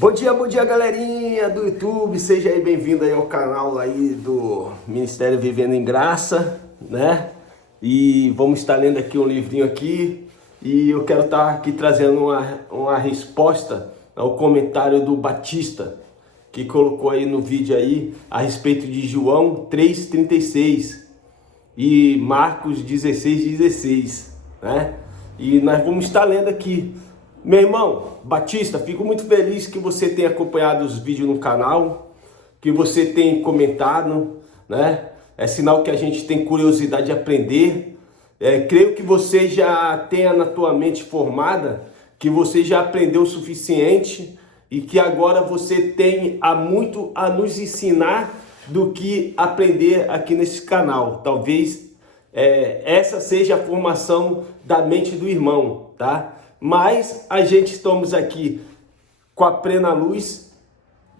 Bom dia galerinha do YouTube, seja aí bem-vindo aí ao canal aí do Ministério Vivendo em Graça, né? E vamos estar lendo aqui um livrinho aqui e eu quero estar aqui trazendo uma resposta ao comentário do Batista, que colocou aí no vídeo aí a respeito de João 3,36 e Marcos 16,16, né? E nós vamos estar lendo aqui. Meu irmão Batista, fico muito feliz que você tenha acompanhado os vídeos no canal, que você tenha comentado, né? É sinal que a gente tem curiosidade de aprender. Creio que você já tenha na tua mente formada, que você já aprendeu o suficiente e que agora você tem muito a nos ensinar do que aprender aqui nesse canal. Talvez essa seja a formação da mente do irmão, tá? Mas a gente estamos aqui com a plena luz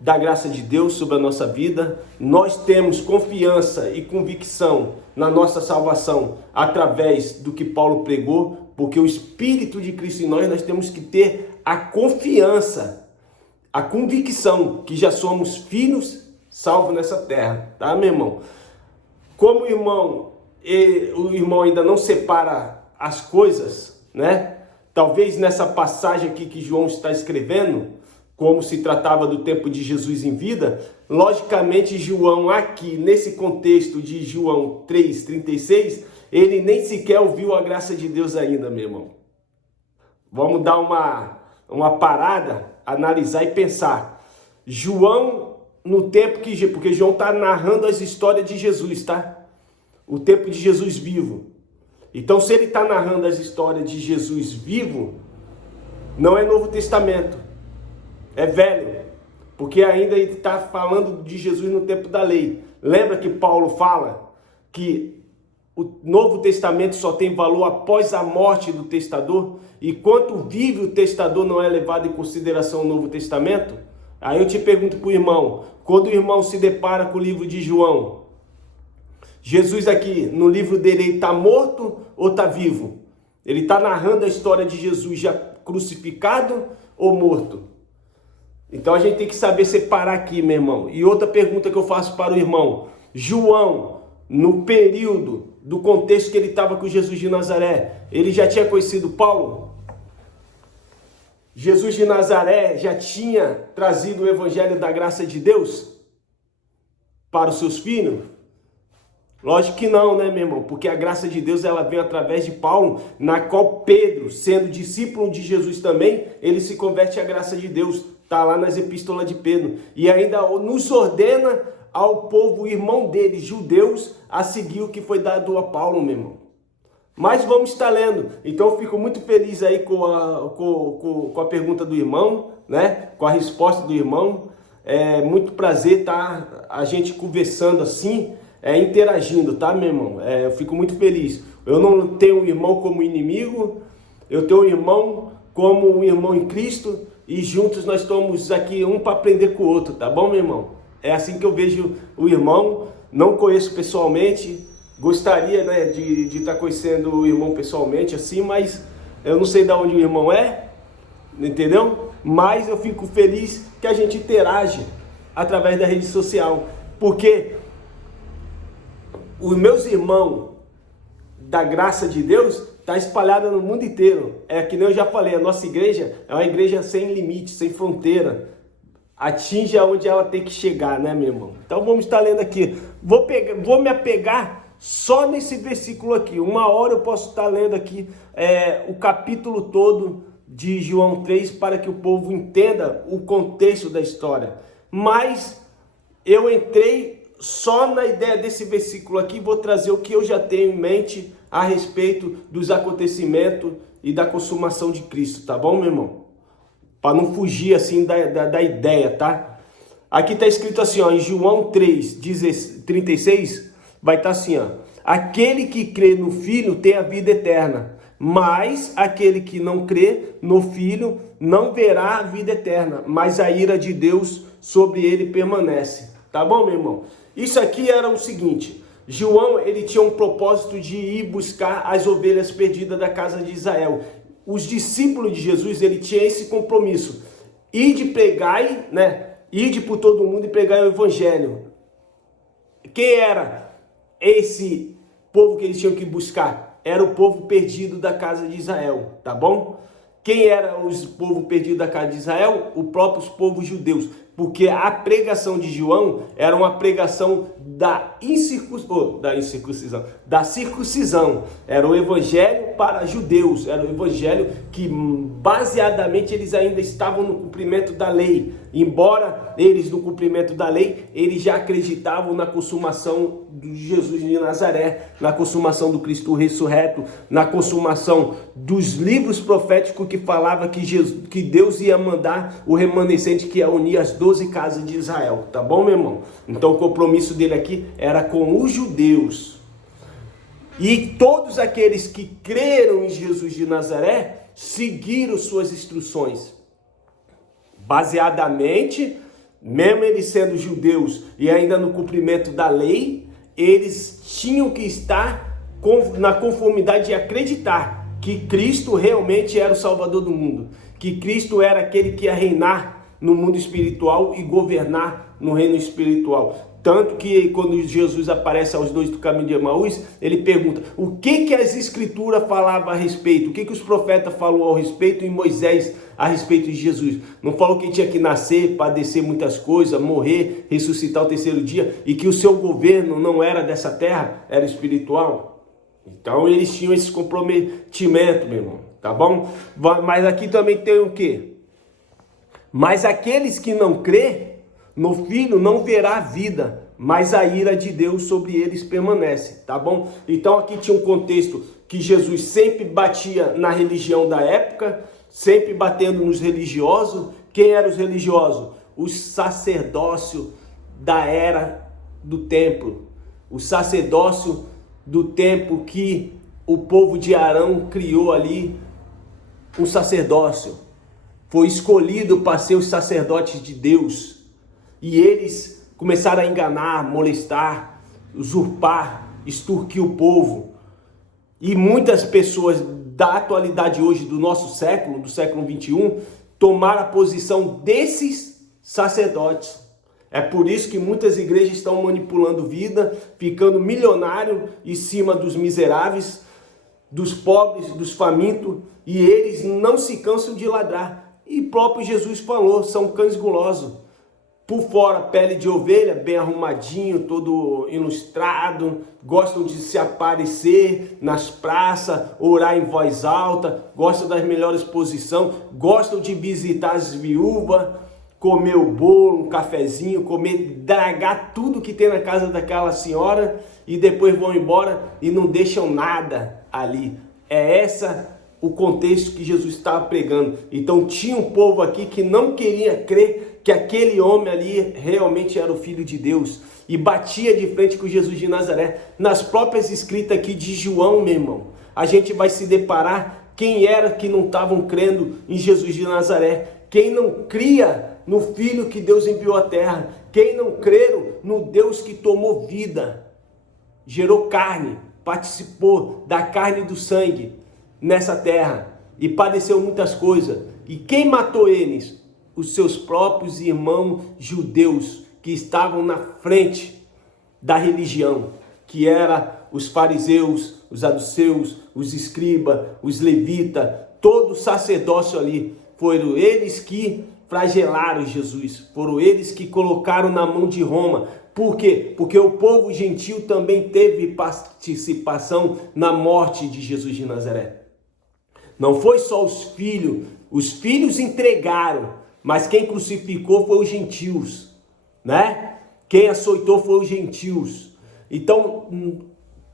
da graça de Deus sobre a nossa vida. Nós temos confiança e convicção na nossa salvação através do que Paulo pregou, porque o Espírito de Cristo em nós temos que ter a confiança, a convicção que já somos filhos salvos nessa terra, tá, meu irmão? Como o irmão ainda não separa as coisas, né? Talvez nessa passagem aqui que João está escrevendo, como se tratava do tempo de Jesus em vida, logicamente João aqui, nesse contexto de João 3,36, ele nem sequer ouviu a graça de Deus ainda, meu irmão. Vamos dar uma parada, analisar e pensar. João, no tempo porque João está narrando as histórias de Jesus, tá? O tempo de Jesus vivo. Então, se ele está narrando as histórias de Jesus vivo, não é Novo Testamento, é Velho, porque ainda ele está falando de Jesus no tempo da lei. Lembra que Paulo fala que o Novo Testamento só tem valor após a morte do testador? E quanto vive o testador não é levado em consideração o Novo Testamento? Aí eu te pergunto para o irmão, quando o irmão se depara com o livro de João, Jesus aqui, no livro dele, ele está morto ou está vivo? Ele está narrando a história de Jesus já crucificado ou morto? Então a gente tem que saber separar aqui, meu irmão. E outra pergunta que eu faço para o irmão. João, no período do contexto que ele estava com Jesus de Nazaré, ele já tinha conhecido Paulo? Jesus de Nazaré já tinha trazido o evangelho da graça de Deus para os seus filhos? Lógico que não, né, meu irmão? Porque a graça de Deus, ela vem através de Paulo, na qual Pedro, sendo discípulo de Jesus também, ele se converte à graça de Deus. Está lá nas epístolas de Pedro. E ainda nos ordena ao povo irmão dele, judeus, a seguir o que foi dado a Paulo, meu irmão. Mas vamos estar lendo. Então eu fico muito feliz aí com a pergunta do irmão, né? Com a resposta do irmão. É muito prazer estar a gente conversando assim, interagindo, tá, meu irmão? Eu fico muito feliz. Eu não tenho um irmão como inimigo, eu tenho um irmão como um irmão em Cristo e juntos nós estamos aqui um para aprender com o outro, tá bom, meu irmão? É assim que eu vejo o irmão. Não conheço pessoalmente, gostaria, né, de estar conhecendo o irmão pessoalmente assim, mas eu não sei de onde o irmão é, entendeu? Mas eu fico feliz que a gente interage através da rede social, porque os meus irmãos da graça de Deus está espalhada no mundo inteiro. É que nem eu já falei, a nossa igreja é uma igreja sem limite, sem fronteira. Atinge aonde ela tem que chegar, né, meu irmão? Então vamos estar lendo aqui. Vou me apegar só nesse versículo aqui. Uma hora eu posso estar lendo aqui o capítulo todo de João 3 para que o povo entenda o contexto da história. Mas eu entrei só na ideia desse versículo aqui, vou trazer o que eu já tenho em mente a respeito dos acontecimentos e da consumação de Cristo, tá bom, meu irmão? Para não fugir assim da ideia, tá? Aqui está escrito assim, ó, em João 3,36, vai estar assim, ó. Aquele que crê no Filho tem a vida eterna, mas aquele que não crê no Filho não verá a vida eterna, mas a ira de Deus sobre ele permanece. Tá bom, meu irmão? Isso aqui era o seguinte, João, ele tinha um propósito de ir buscar as ovelhas perdidas da casa de Israel. Os discípulos de Jesus, ele tinha esse compromisso. ide pregai, né? Ide por todo mundo e pregai o evangelho. Quem era esse povo que eles tinham que buscar? Era o povo perdido da casa de Israel, tá bom? Quem era os povo perdido da casa de Israel? Os próprios povos judeus. Porque a pregação de João era uma pregação da circuncisão. Era o evangelho para judeus. Era o evangelho que baseadamente eles ainda estavam no cumprimento da lei. Embora eles no cumprimento da lei, eles já acreditavam na consumação de Jesus de Nazaré, na consumação do Cristo ressurreto, na consumação dos livros proféticos que falava que Deus ia mandar o remanescente que ia unir as 12 casas de Israel, tá bom, meu irmão? Então o compromisso dele aqui era com os judeus. E todos aqueles que creram em Jesus de Nazaré seguiram suas instruções. Baseadamente, mesmo eles sendo judeus e ainda no cumprimento da lei, eles tinham que estar na conformidade de acreditar que Cristo realmente era o Salvador do mundo, que Cristo era aquele que ia reinar no mundo espiritual e governar no reino espiritual. Tanto que quando Jesus aparece aos dois do caminho de Emaús, ele pergunta o que as escrituras falavam a respeito, o que os profetas falaram a respeito em Moisés a respeito de Jesus. Não falou que tinha que nascer, padecer muitas coisas, morrer, ressuscitar o terceiro dia e que o seu governo não era dessa terra, era espiritual? Então eles tinham esse comprometimento, meu irmão, tá bom? Mas aqui também tem o quê? Mas aqueles que não crê no Filho não verá vida, mas a ira de Deus sobre eles permanece, tá bom? Então aqui tinha um contexto que Jesus sempre batia na religião da época, sempre batendo nos religiosos. Quem eram os religiosos? Os sacerdócio da era do templo, o sacerdócio do templo que o povo de Arão criou ali, um sacerdócio. Foi escolhido para ser os sacerdotes de Deus. E eles começaram a enganar, molestar, usurpar, extorquir o povo. E muitas pessoas da atualidade hoje, do nosso século, do século 21, tomaram a posição desses sacerdotes. É por isso que muitas igrejas estão manipulando vida, ficando milionário em cima dos miseráveis, dos pobres, dos famintos, e eles não se cansam de ladrar. E próprio Jesus falou, são cães gulosos. Por fora, pele de ovelha, bem arrumadinho, todo ilustrado, gostam de se aparecer nas praças, orar em voz alta, gostam das melhores posições, gostam de visitar as viúvas, comer o bolo, um cafezinho, dragar tudo que tem na casa daquela senhora e depois vão embora e não deixam nada ali. É essa o contexto que Jesus estava pregando. Então tinha um povo aqui que não queria crer que aquele homem ali realmente era o Filho de Deus e batia de frente com Jesus de Nazaré. Nas próprias escritas aqui de João, meu irmão, a gente vai se deparar quem era que não estavam crendo em Jesus de Nazaré, quem não cria no Filho que Deus enviou à terra, quem não creram no Deus que tomou vida, gerou carne, participou da carne e do sangue nessa terra e padeceu muitas coisas. E quem matou eles? Os seus próprios irmãos judeus que estavam na frente da religião, que era os fariseus, os saduceus, os escribas, os levitas, todo o sacerdócio ali. Foram eles que flagelaram Jesus, foram eles que colocaram na mão de Roma. Por quê? Porque o povo gentil também teve participação na morte de Jesus de Nazaré. Não foi só os filhos entregaram, mas quem crucificou foi os gentios, né? Quem açoitou foi os gentios. Então,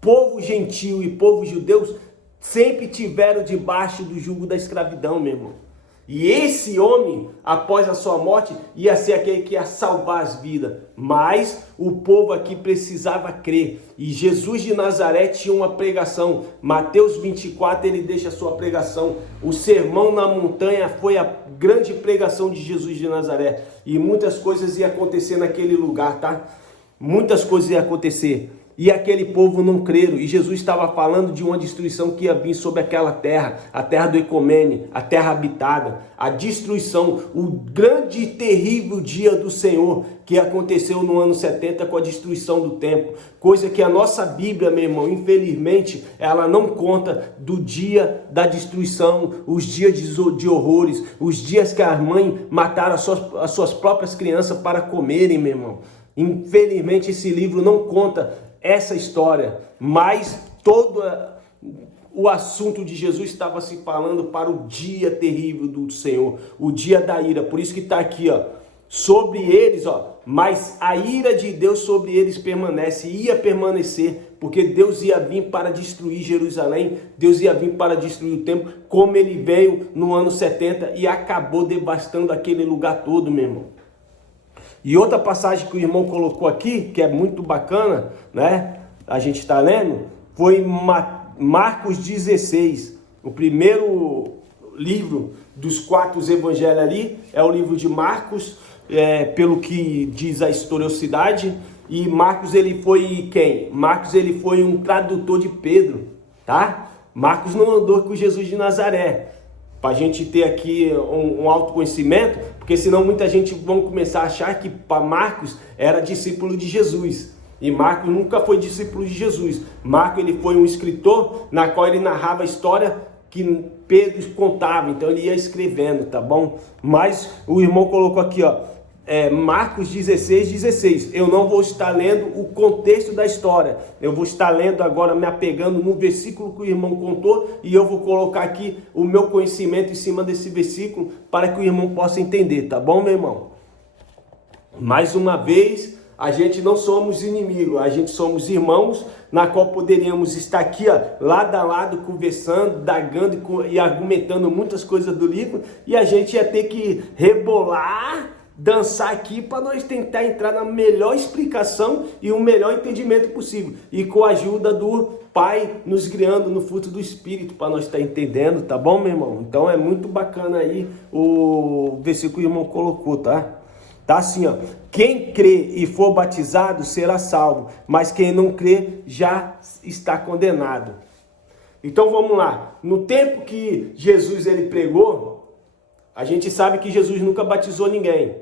povo gentil e povo judeu sempre tiveram debaixo do jugo da escravidão, meu irmão. E esse homem, após a sua morte, ia ser aquele que ia salvar as vidas. Mas o povo aqui precisava crer. E Jesus de Nazaré tinha uma pregação. Mateus 24, ele deixa a sua pregação. O sermão na montanha foi a grande pregação de Jesus de Nazaré. E muitas coisas iam acontecer naquele lugar, tá? Muitas coisas iam acontecer. e aquele povo não creram. E Jesus estava falando de uma destruição que ia vir sobre aquela terra, a terra do Ecumene, a terra habitada, a destruição, o grande e terrível dia do Senhor, que aconteceu no ano 70 com a destruição do templo. Coisa que a nossa Bíblia, meu irmão, infelizmente, ela não conta do dia da destruição, os dias de horrores, os dias que as mães mataram as suas próprias crianças para comerem, meu irmão. Infelizmente, esse livro não conta essa história, mas todo o assunto de Jesus estava se falando para o dia terrível do Senhor, o dia da ira. Por isso que está aqui, ó, sobre eles, ó, mas a ira de Deus sobre eles permanece, ia permanecer, porque Deus ia vir para destruir Jerusalém, Deus ia vir para destruir o templo, como ele veio no ano 70 e acabou devastando aquele lugar todo, meu irmão. E outra passagem que o irmão colocou aqui, que é muito bacana, né? A gente está lendo, foi Marcos 16, o primeiro livro dos 4 evangelhos ali, é o livro de Marcos, pelo que diz a historicidade. E Marcos, ele foi quem? Marcos, ele foi um tradutor de Pedro, tá? Marcos não andou com Jesus de Nazaré, para a gente ter aqui um autoconhecimento, porque senão muita gente vai começar a achar que Marcos era discípulo de Jesus. E Marcos nunca foi discípulo de Jesus. Marcos, ele foi um escritor na qual ele narrava a história que Pedro contava, então ele ia escrevendo, tá bom? Mas o irmão colocou aqui, ó, Marcos 16. Eu não vou estar lendo o contexto da história, eu vou estar lendo agora, me apegando no versículo que o irmão contou, e eu vou colocar aqui o meu conhecimento em cima desse versículo, para que o irmão possa entender, tá bom, meu irmão? Mais uma vez, a gente não somos inimigos, a gente somos irmãos, na qual poderíamos estar aqui, ó, lado a lado, conversando, dagando e argumentando muitas coisas do livro, e a gente ia ter que rebolar, dançar aqui para nós tentar entrar na melhor explicação e o melhor entendimento possível, e com a ajuda do Pai nos criando no fruto do Espírito, para nós estar entendendo, tá bom, meu irmão? Então é muito bacana aí o versículo que o irmão colocou, tá? Tá assim, ó, quem crê e for batizado será salvo, mas quem não crê já está condenado. Então vamos lá, no tempo que Jesus ele pregou, a gente sabe que Jesus nunca batizou ninguém,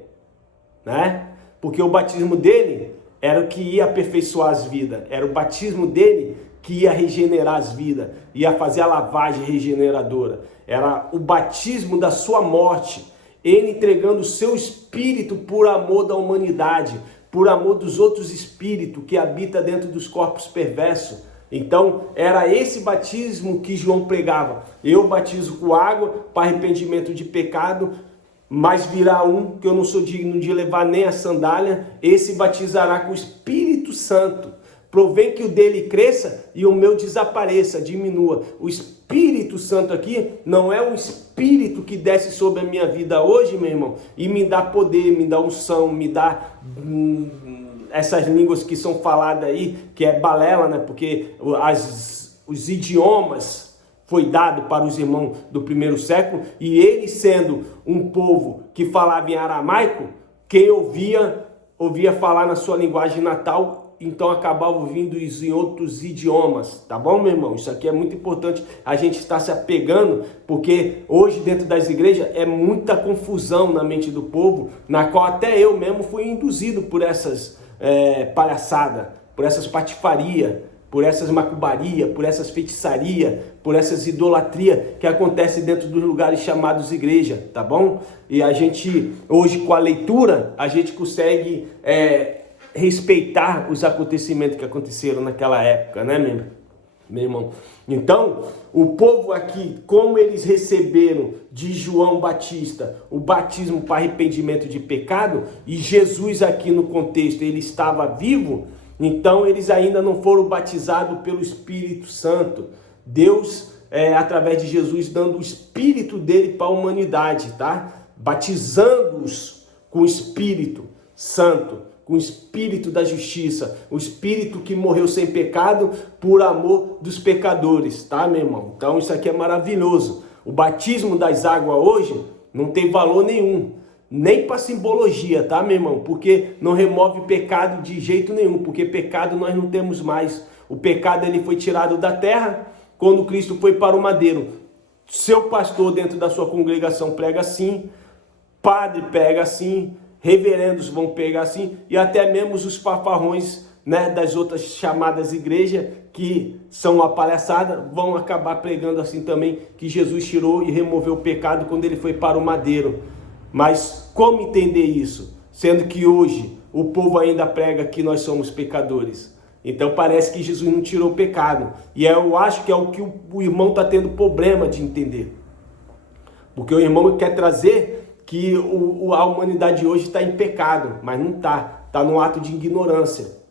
né? Porque o batismo dele era o que ia aperfeiçoar as vidas, era o batismo dele que ia regenerar as vidas, ia fazer a lavagem regeneradora, era o batismo da sua morte, ele entregando o seu espírito por amor da humanidade, por amor dos outros espíritos que habitam dentro dos corpos perversos. Então, era esse batismo que João pregava. Eu batizo com água para arrependimento de pecado, mas virá um que eu não sou digno de levar nem a sandália, esse batizará com o Espírito Santo. Provém que o dele cresça e o meu desapareça, diminua. O Espírito Santo aqui não é um Espírito que desce sobre a minha vida hoje, meu irmão, e me dá poder, me dá unção, me dá essas línguas que são faladas aí, que é balela, né? Porque os idiomas foi dado para os irmãos do primeiro século, e eles sendo um povo que falava em aramaico, quem ouvia falar na sua linguagem natal, então acabava ouvindo isso em outros idiomas, tá bom, meu irmão? Isso aqui é muito importante, a gente está se apegando, porque hoje dentro das igrejas é muita confusão na mente do povo, na qual até eu mesmo fui induzido por essas palhaçadas, por essas patifarias, por essas macumbaria, por essas feitiçaria, por essas idolatria que acontece dentro dos lugares chamados igreja, tá bom? E a gente, hoje com a leitura, a gente consegue respeitar os acontecimentos que aconteceram naquela época, né, meu irmão? Então, o povo aqui, como eles receberam de João Batista o batismo para arrependimento de pecado, e Jesus aqui no contexto, ele estava vivo, então eles ainda não foram batizados pelo Espírito Santo. Deus, através de Jesus, dando o Espírito dele para a humanidade, tá? Batizando-os com o Espírito Santo, com o Espírito da justiça, o Espírito que morreu sem pecado por amor dos pecadores, tá, meu irmão? Então isso aqui é maravilhoso. O batismo das águas hoje não tem valor nenhum. nem para simbologia, tá, meu irmão? Porque não remove pecado de jeito nenhum, porque pecado nós não temos mais. O pecado ele foi tirado da terra quando Cristo foi para o madeiro. Seu pastor dentro da sua congregação prega assim, padre pega assim, reverendos vão pegar assim, e até mesmo os fanfarrões, né, das outras chamadas igrejas, que são uma palhaçada, vão acabar pregando assim também, que Jesus tirou e removeu o pecado quando ele foi para o madeiro. Mas como entender isso? Sendo que hoje o povo ainda prega que nós somos pecadores. Então parece que Jesus não tirou o pecado. E eu acho que é o que o irmão está tendo problema de entender. Porque o irmão quer trazer que a humanidade hoje está em pecado, mas não está. Está num ato de ignorância.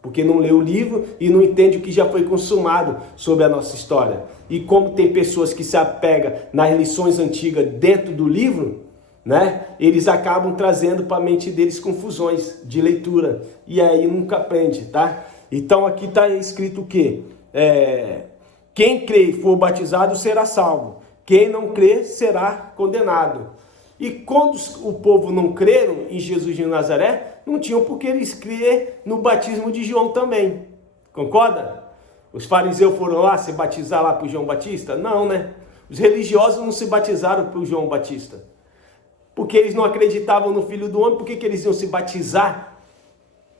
Porque não lê o livro e não entende o que já foi consumado sobre a nossa história. E como tem pessoas que se apegam nas lições antigas dentro do livro, né, eles acabam trazendo para a mente deles confusões de leitura. E aí nunca aprende, tá? Então aqui está escrito o quê? Quem crê e for batizado será salvo. Quem não crê será condenado. E quando o povo não creram em Jesus de Nazaré, não tinham por que eles crer no batismo de João também. Concorda? Os fariseus foram lá se batizar lá para o João Batista? Não, né? Os religiosos não se batizaram para o João Batista. Porque eles não acreditavam no Filho do Homem, por que eles iam se batizar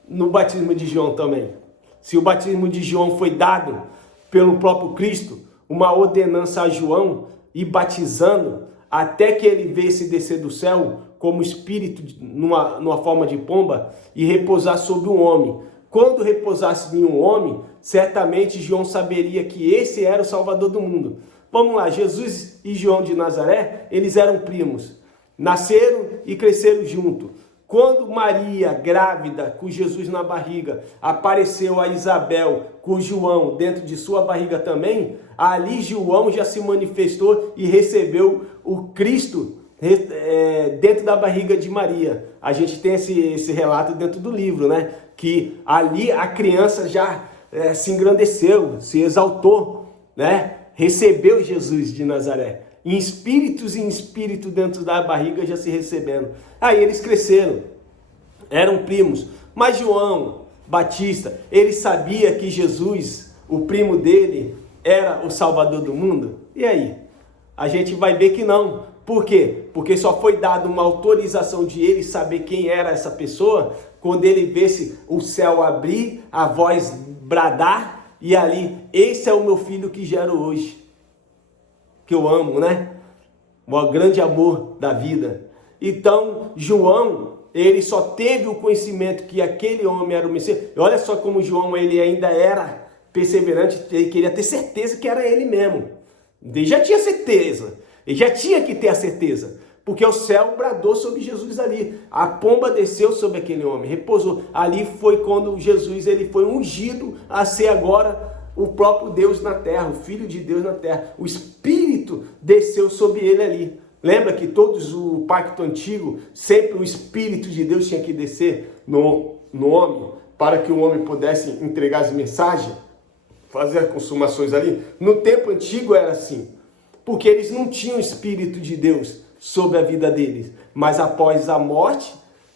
no batismo de João também? Se o batismo de João foi dado pelo próprio Cristo, uma ordenança a João, ir batizando, até que ele viesse descer do céu como espírito numa forma de pomba e repousar sobre um homem. Quando repousasse em um homem, certamente João saberia que esse era o Salvador do mundo. Vamos lá, Jesus e João de Nazaré, eles eram primos. Nasceram e cresceram juntos. Quando Maria, grávida, com Jesus na barriga, apareceu a Isabel com João dentro de sua barriga também, ali João já se manifestou e recebeu o Cristo dentro da barriga de Maria. A gente tem esse relato dentro do livro, né? Que ali a criança já se engrandeceu, se exaltou, né? Recebeu Jesus de Nazaré. Em espírito dentro da barriga já se recebendo. Aí eles cresceram, eram primos. Mas João Batista, ele sabia que Jesus, o primo dele, era o Salvador do mundo? E aí? A gente vai ver que não. Por quê? Porque só foi dada uma autorização de ele saber quem era essa pessoa quando ele visse o céu abrir, a voz bradar e ali, esse é o meu filho que gero hoje. Que eu amo, né? O grande amor da vida. Então, João, ele só teve o conhecimento que aquele homem era o Messias. E olha só como João, ele ainda era perseverante, ele queria ter certeza que era ele mesmo. Ele já tinha certeza, ele já tinha que ter a certeza, porque o céu bradou sobre Jesus ali. A pomba desceu sobre aquele homem, repousou. Ali foi quando Jesus ele foi ungido a ser agora o próprio Deus na terra, o Filho de Deus na terra. O Espírito desceu sobre ele ali. Lembra que todos o pacto antigo, sempre o Espírito de Deus tinha que descer no homem, para que o homem pudesse entregar as mensagens, fazer as consumações ali. No tempo antigo era assim, porque eles não tinham o Espírito de Deus sobre a vida deles. Mas após a morte,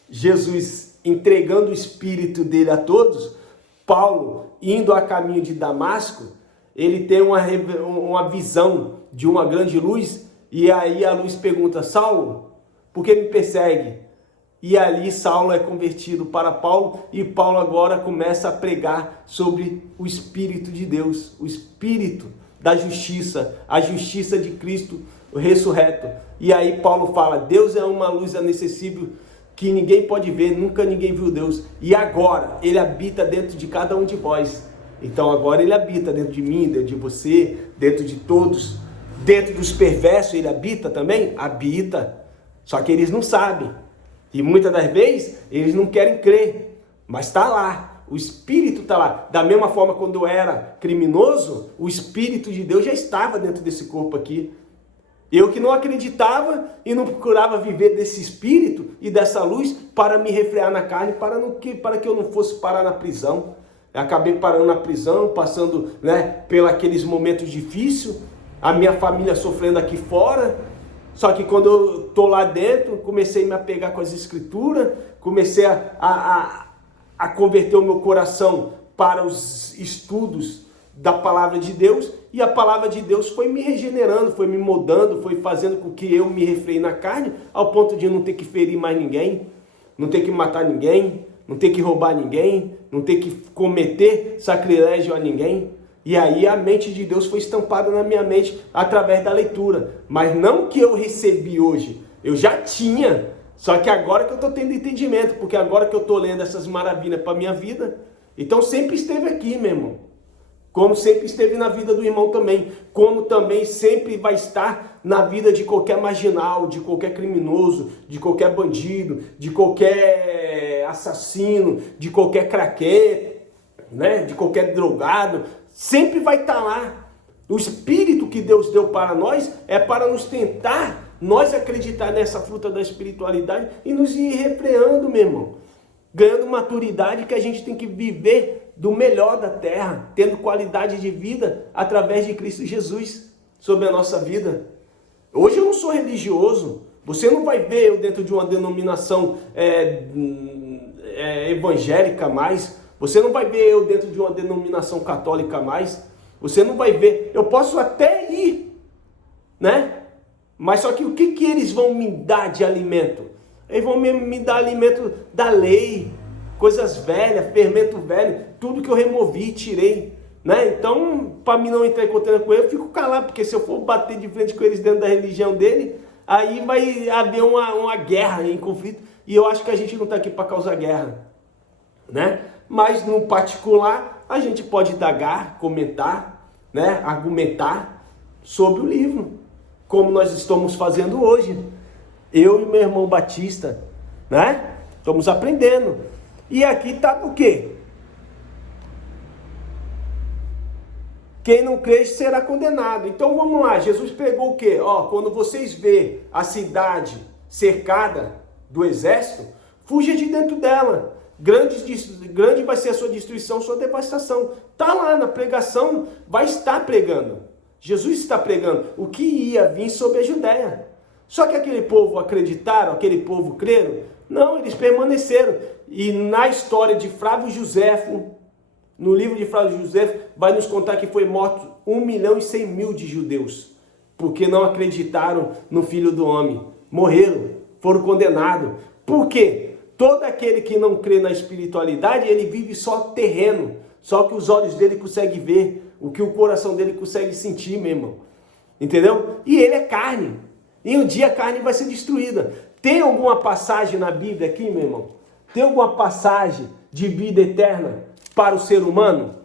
Jesus entregando o Espírito dele a todos, Paulo, indo a caminho de Damasco, ele tem uma visão de uma grande luz, e aí a luz pergunta: Saulo, por que me persegue? E ali Saulo é convertido para Paulo, e Paulo agora começa a pregar sobre o Espírito de Deus, o Espírito da justiça, a justiça de Cristo, o ressurreto. E aí Paulo fala: Deus é uma luz inacessível, que ninguém pode ver, nunca ninguém viu Deus. E agora ele habita dentro de cada um de vós. Então agora ele habita dentro de mim, dentro de você, dentro de todos. Dentro dos perversos ele habita também? Habita. Só que eles não sabem. E muitas das vezes eles não querem crer. Mas está lá. O Espírito está lá. Da mesma forma, quando eu era criminoso, o Espírito de Deus já estava dentro desse corpo aqui. Eu que não acreditava e não procurava viver desse Espírito e dessa luz para me refrear na carne, para que eu não fosse parar na prisão. Eu acabei parando na prisão, passando, né, pelos aqueles momentos difíceis, a minha família sofrendo aqui fora, Só que quando eu tô lá dentro, comecei a me apegar com as escrituras, comecei a converter o meu coração para os estudos da palavra de Deus, e a palavra de Deus foi me regenerando, foi me moldando, foi fazendo com que eu me refreie na carne, ao ponto de não ter que ferir mais ninguém, não ter que matar ninguém, não ter que roubar ninguém, não ter que cometer sacrilégio a ninguém. E aí a mente de Deus foi estampada na minha mente através da leitura. Mas não que eu recebi hoje, eu já tinha, só que agora que eu estou tendo entendimento, porque agora que eu estou lendo essas maravilhas para a minha vida, então sempre esteve aqui, meu irmão. Como sempre esteve na vida do irmão também, como também sempre vai estar na vida de qualquer marginal, de qualquer criminoso, de qualquer bandido, de qualquer assassino, de qualquer craquete, né? De qualquer drogado, sempre vai estar lá. O espírito que Deus deu para nós é para nos tentar, nós acreditar nessa fruta da espiritualidade e nos ir refreando, meu irmão. Ganhando maturidade que a gente tem que viver do melhor da terra, tendo qualidade de vida através de Cristo Jesus sobre a nossa vida. Hoje eu não sou religioso, você não vai ver eu dentro de uma denominação evangélica mais, você não vai ver eu dentro de uma denominação católica mais, você não vai ver, eu posso até ir, né? Mas só que o que eles vão me dar de alimento? Eles vão me dar alimento da lei, coisas velhas, fermento velho, tudo que eu removi, tirei, né? Então, para mim não entrar em contato com ele, eu fico calado, porque se eu for bater de frente com eles dentro da religião dele, aí vai haver uma guerra em conflito, e eu acho que a gente não está aqui para causar guerra, né? Mas no particular, a gente pode indagar, comentar, né? Argumentar sobre o livro, como nós estamos fazendo hoje. Eu e meu irmão Batista, né? Estamos aprendendo. E aqui está o quê? Quem não crê será condenado. Então vamos lá, Jesus pregou o quê? Ó, quando vocês vê a cidade cercada do exército, fuja de dentro dela. Grande vai ser a sua destruição, sua devastação. Está lá na pregação, vai estar pregando. Jesus está pregando o que ia vir sobre a Judéia. Só que aquele povo acreditaram, aquele povo creram? Não, eles permaneceram. E na história de Flávio Joséfo, no livro de Flávio Joséfo, vai nos contar que foi morto 1.100.000 de judeus, porque não acreditaram no Filho do Homem. Morreram, foram condenados. Por quê? Todo aquele que não crê na espiritualidade, ele vive só terreno, só que os olhos dele conseguem ver, o que o coração dele consegue sentir, meu irmão. Entendeu? E ele é carne. E um dia a carne vai ser destruída. Tem alguma passagem na Bíblia aqui, meu irmão? Tem alguma passagem de vida eterna para o ser humano?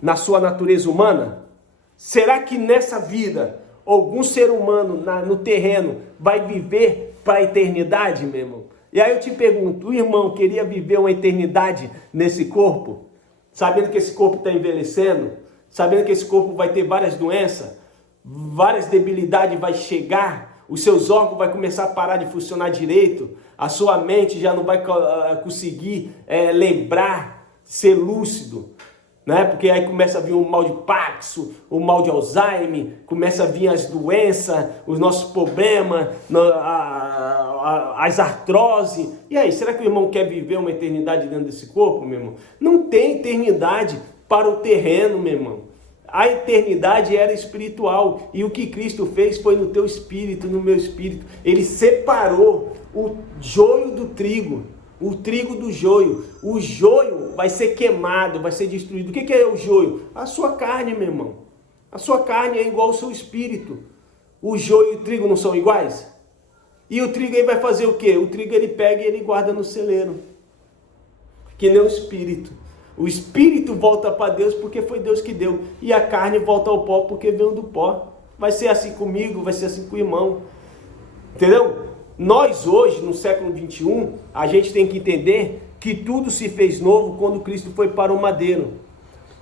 Na sua natureza humana? Será que nessa vida, algum ser humano no terreno vai viver para a eternidade, meu irmão? E aí eu te pergunto, o irmão queria viver uma eternidade nesse corpo? Sabendo que esse corpo está envelhecendo? Sabendo que esse corpo vai ter várias doenças? Várias debilidades vai chegar? Os seus órgãos vão começar a parar de funcionar direito, a sua mente já não vai conseguir lembrar, ser lúcido, né? Porque aí começa a vir o mal de Parkinson, o mal de Alzheimer, começa a vir as doenças, os nossos problemas, as artroses. E aí, será que o irmão quer viver uma eternidade dentro desse corpo, meu irmão? Não tem eternidade para o terreno, meu irmão. A eternidade era espiritual, e o que Cristo fez foi no teu espírito, no meu espírito. Ele separou o joio do trigo, o trigo do joio. O joio vai ser queimado, vai ser destruído. O que é o joio? A sua carne, meu irmão. A sua carne é igual ao seu espírito. O joio e o trigo não são iguais? E o trigo aí vai fazer o quê? O trigo ele pega e ele guarda no celeiro. Que nem o espírito. O espírito volta para Deus porque foi Deus que deu. E a carne volta ao pó porque veio do pó. Vai ser assim comigo, vai ser assim com o irmão. Entendeu? Nós hoje, no século 21, a gente tem que entender que tudo se fez novo quando Cristo foi para o madeiro.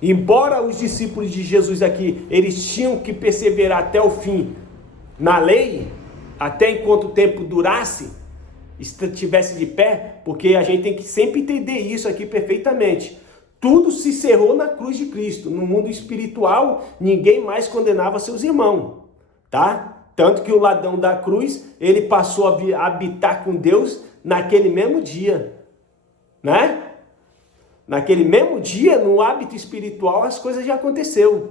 Embora os discípulos de Jesus aqui, eles tinham que perseverar até o fim na lei, até enquanto o tempo durasse, estivesse de pé, porque a gente tem que sempre entender isso aqui perfeitamente. Tudo se cerrou na cruz de Cristo. No mundo espiritual, ninguém mais condenava seus irmãos, tá? Tanto que o ladrão da cruz, ele passou a habitar com Deus naquele mesmo dia, né? Naquele mesmo dia, no hábito espiritual, as coisas já aconteceram.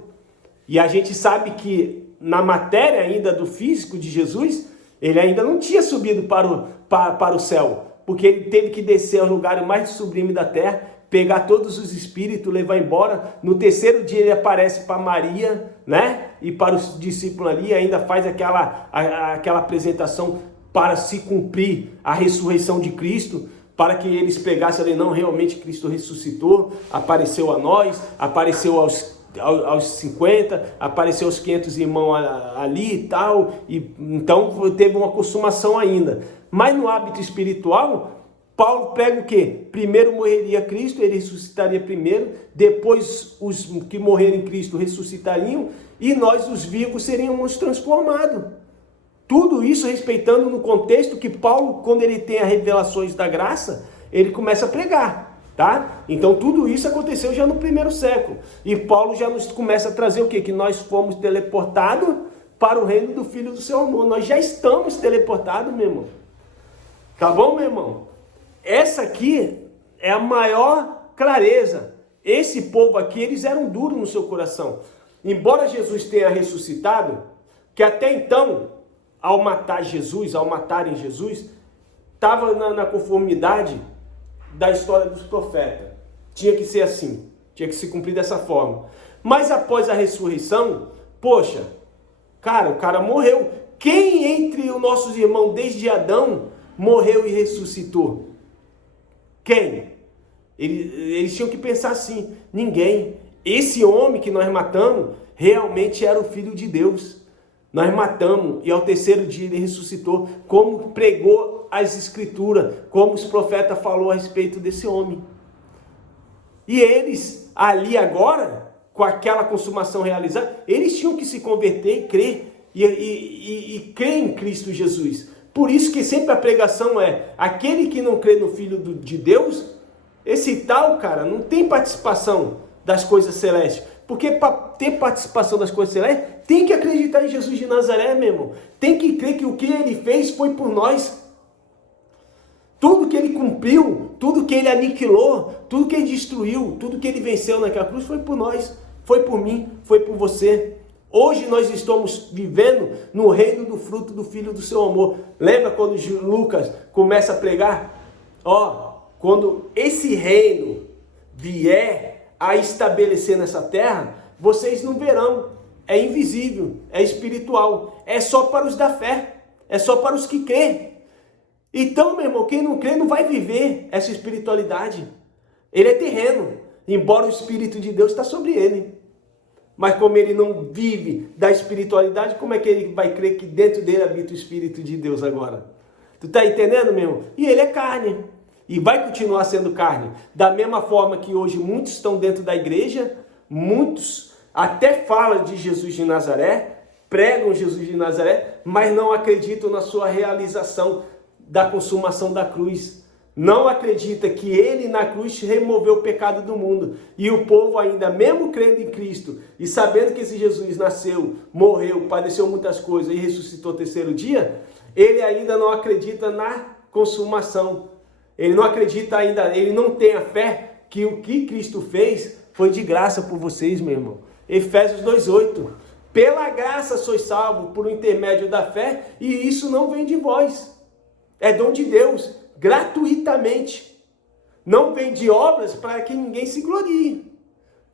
E a gente sabe que na matéria ainda do físico de Jesus, ele ainda não tinha subido para o céu, porque ele teve que descer ao lugar mais sublime da terra, pegar todos os espíritos, levar embora. No terceiro dia ele aparece para Maria, né? E para os discípulos ali, ainda faz aquela apresentação para se cumprir a ressurreição de Cristo, para que eles pegassem ali, não, realmente Cristo ressuscitou, apareceu a nós, apareceu aos 50, apareceu aos 500 irmãos ali e tal, e então teve uma consumação ainda. Mas no hábito espiritual, Paulo pega o quê? Primeiro morreria Cristo, ele ressuscitaria primeiro, depois os que morreram em Cristo ressuscitariam, e nós, os vivos, seríamos transformados. Tudo isso respeitando no contexto que Paulo, quando ele tem as revelações da graça, ele começa a pregar, tá? Então tudo isso aconteceu já no primeiro século. E Paulo já nos começa a trazer o quê? Que nós fomos teleportados para o reino do Filho do seu amor. Nós já estamos teleportados, meu irmão. Tá bom, meu irmão? Essa aqui é a maior clareza. Esse povo aqui, eles eram duros no seu coração. Embora Jesus tenha ressuscitado, que até então, ao matarem Jesus, estava na conformidade da história dos profetas. Tinha que ser assim, tinha que se cumprir dessa forma. Mas após a ressurreição, poxa, o cara morreu. Quem entre os nossos irmãos desde Adão morreu e ressuscitou? Quem? Eles tinham que pensar assim, ninguém. Esse homem que nós matamos realmente era o Filho de Deus. Nós matamos e ao terceiro dia ele ressuscitou, como pregou as escrituras, como os profetas falaram a respeito desse homem. E eles ali agora, com aquela consumação realizada, eles tinham que se converter e crer, e crer em Cristo Jesus. Por isso que sempre a pregação é, aquele que não crê no Filho de Deus, esse tal, cara, não tem participação das coisas celestes. Porque para ter participação das coisas celestes, tem que acreditar em Jesus de Nazaré, meu irmão. Tem que crer que o que ele fez foi por nós. Tudo que ele cumpriu, tudo que ele aniquilou, tudo que ele destruiu, tudo que ele venceu naquela cruz foi por nós. Foi por mim, foi por você. Hoje nós estamos vivendo no reino do fruto do Filho do seu amor. Lembra quando Lucas começa a pregar? Quando esse reino vier a estabelecer nessa terra, vocês não verão. É invisível, é espiritual, é só para os da fé, é só para os que creem. Então, meu irmão, quem não crê não vai viver essa espiritualidade. Ele é terreno, embora o Espírito de Deus está sobre ele. Mas como ele não vive da espiritualidade, como é que ele vai crer que dentro dele habita o Espírito de Deus agora? Tu tá entendendo, meu irmão? E ele é carne. E vai continuar sendo carne. Da mesma forma que hoje muitos estão dentro da igreja, muitos até falam de Jesus de Nazaré, pregam Jesus de Nazaré, mas não acreditam na sua realização da consumação da cruz. Não acredita que ele na cruz removeu o pecado do mundo. E o povo ainda, mesmo crendo em Cristo e sabendo que esse Jesus nasceu, morreu, padeceu muitas coisas e ressuscitou no terceiro dia, ele ainda não acredita na consumação. Ele não acredita ainda, ele não tem a fé que o que Cristo fez foi de graça por vocês, meu irmão. Efésios 2:8. Pela graça sois salvos por intermédio da fé, e isso não vem de vós. É dom de Deus, gratuitamente. Não vem de obras para que ninguém se glorie.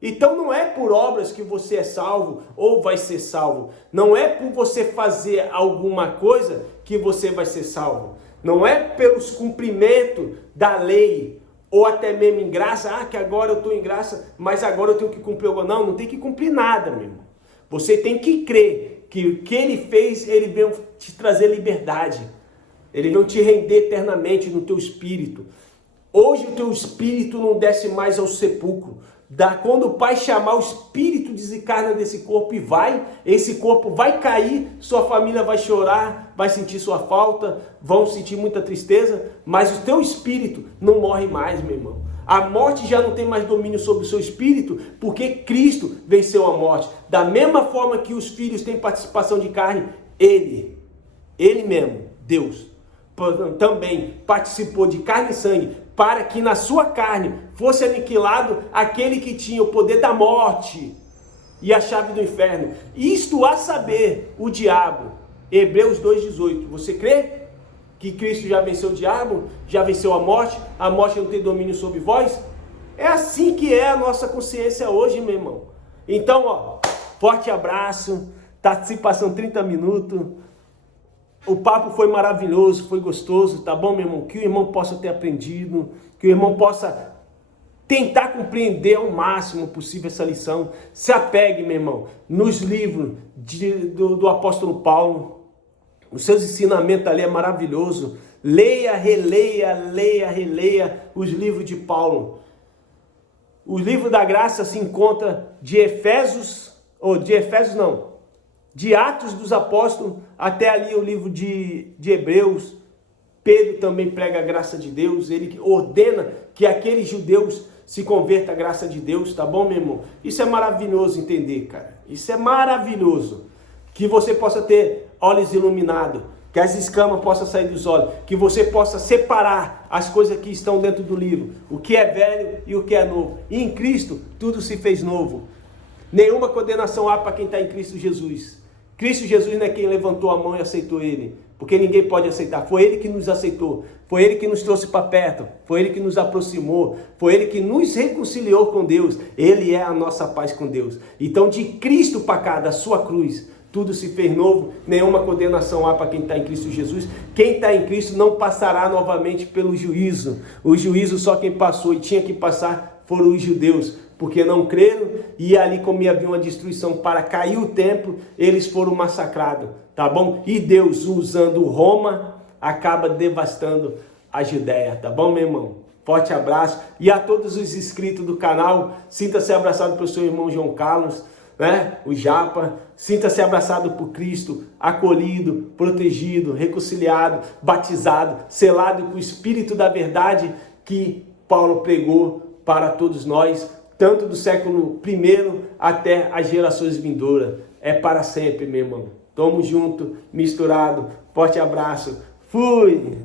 Então não é por obras que você é salvo ou vai ser salvo. Não é por você fazer alguma coisa que você vai ser salvo. Não é pelos cumprimentos da lei, ou até mesmo em graça, que agora eu estou em graça, mas agora eu tenho que cumprir algo. Não, não tem que cumprir nada, meu irmão. Você tem que crer que o que ele fez, ele veio te trazer liberdade. Ele veio te render eternamente no teu espírito. Hoje o teu espírito não desce mais ao sepulcro. Quando o Pai chamar, o espírito desencarna desse corpo e esse corpo vai cair, sua família vai chorar, vai sentir sua falta, vão sentir muita tristeza, mas o teu espírito não morre mais, meu irmão. A morte já não tem mais domínio sobre o seu espírito, porque Cristo venceu a morte. Da mesma forma que os filhos têm participação de carne, ele mesmo, Deus, também participou de carne e sangue para que na sua carne fosse aniquilado aquele que tinha o poder da morte e a chave do inferno. Isto a saber, o diabo. Hebreus 2,18. Você crê que Cristo já venceu o diabo? Já venceu a morte não tem domínio sobre vós? É assim que é a nossa consciência hoje, meu irmão. Então, forte abraço. Tá se passando 30 minutos. O papo foi maravilhoso, foi gostoso, tá bom, meu irmão? Que o irmão possa ter aprendido, que o irmão possa tentar compreender ao máximo possível essa lição. Se apegue, meu irmão, nos livros do apóstolo Paulo. Os seus ensinamentos ali é maravilhoso. Leia, releia os livros de Paulo. O livro da graça se encontra de Atos dos Apóstolos até ali o livro de Hebreus. Pedro também prega a graça de Deus, ele ordena que aqueles judeus se convertam à graça de Deus, tá bom, meu irmão? Isso é maravilhoso entender, cara. Isso é maravilhoso. Que você possa ter olhos iluminados, que as escamas possam sair dos olhos, que você possa separar as coisas que estão dentro do livro, o que é velho e o que é novo. E em Cristo tudo se fez novo. Nenhuma condenação há para quem está em Cristo Jesus. Cristo Jesus não é quem levantou a mão e aceitou ele, porque ninguém pode aceitar. Foi ele que nos aceitou, foi ele que nos trouxe para perto, foi ele que nos aproximou, foi ele que nos reconciliou com Deus. Ele é a nossa paz com Deus. Então, de Cristo para cá, da sua cruz, tudo se fez novo, nenhuma condenação há para quem está em Cristo Jesus. Quem está em Cristo não passará novamente pelo juízo. O juízo só quem passou e tinha que passar foram os judeus, porque não creram, e ali como havia uma destruição para cair o templo, eles foram massacrados, tá bom? E Deus, usando Roma, acaba devastando a Judéia, tá bom, meu irmão? Forte abraço, e a todos os inscritos do canal, sinta-se abraçado pelo seu irmão João Carlos, né? O Japa, sinta-se abraçado por Cristo, acolhido, protegido, reconciliado, batizado, selado com o Espírito da verdade que Paulo pregou para todos nós, tanto do século I até as gerações vindouras. É para sempre, meu irmão. Tamo junto, misturado. Forte abraço. Fui!